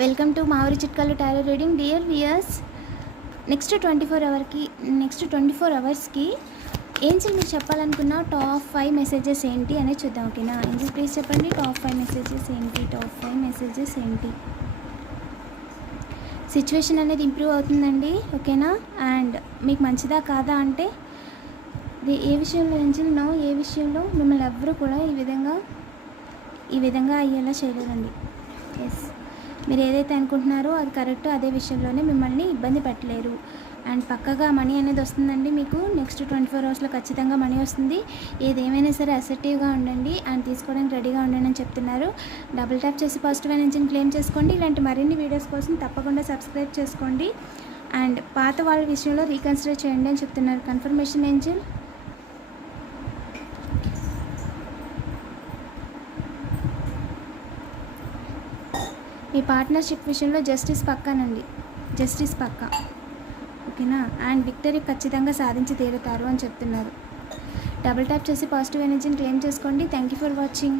Welcome to మావరి చిట్కాలు tarot reading. Dear viewers, next 24 అవర్స్కి ఏంజిల్ మీరు చెప్పాలనుకున్న టాప్ 5 మెసేజెస్ ఏంటి అనేది చూద్దాం. ఓకేనా ఏంజిల్ ప్లీజ్ చెప్పండి, టాప్ 5 మెసేజెస్ ఏంటి. సిచ్యువేషన్ అనేది ఇంప్రూవ్ అవుతుందండి. ఓకేనా, అండ్ మీకు మంచిదా కాదా అంటే ఏ విషయంలో ఏంజిల్ ఏ విషయంలో మిమ్మల్ని ఎవ్వరూ కూడా ఈ విధంగా అయ్యేలా చేయలేదండి. ఎస్, మీరు ఏదైతే అనుకుంటున్నారో అది కరెక్ట్, అదే విషయంలోనే మిమ్మల్ని ఇబ్బంది పెట్టలేరు. అండ్ పక్కగా మనీ అనేది వస్తుందండి. మీకు నెక్స్ట్ 24 అవర్స్లో ఖచ్చితంగా మనీ వస్తుంది. ఏదేమైనా సరే అసర్టివ్గా ఉండండి అండ్ తీసుకోవడానికి రెడీగా ఉండండి అని చెప్తున్నారు. డబుల్ ట్యాప్ చేసి పాజిటివ్ ఎనర్జీని క్లెయిమ్ చేసుకోండి. ఇలాంటి మరిన్ని వీడియోస్ కోసం తప్పకుండా సబ్స్క్రైబ్ చేసుకోండి. అండ్ పాత వాళ్ళ విషయంలో రీకన్సిడర్ చేయండి అని చెప్తున్నారు. Confirmation angel. మీ పార్ట్నర్షిప్ విషయంలో జస్టిస్ పక్కా. ఓకేనా, అండ్ విక్టరీ ఖచ్చితంగా సాధించి తీరుతారు అని చెప్తున్నారు. డబుల్ ట్యాప్ చేసి పాజిటివ్ ఎనర్జీని క్లెయిమ్ చేసుకోండి. Thank you for watching.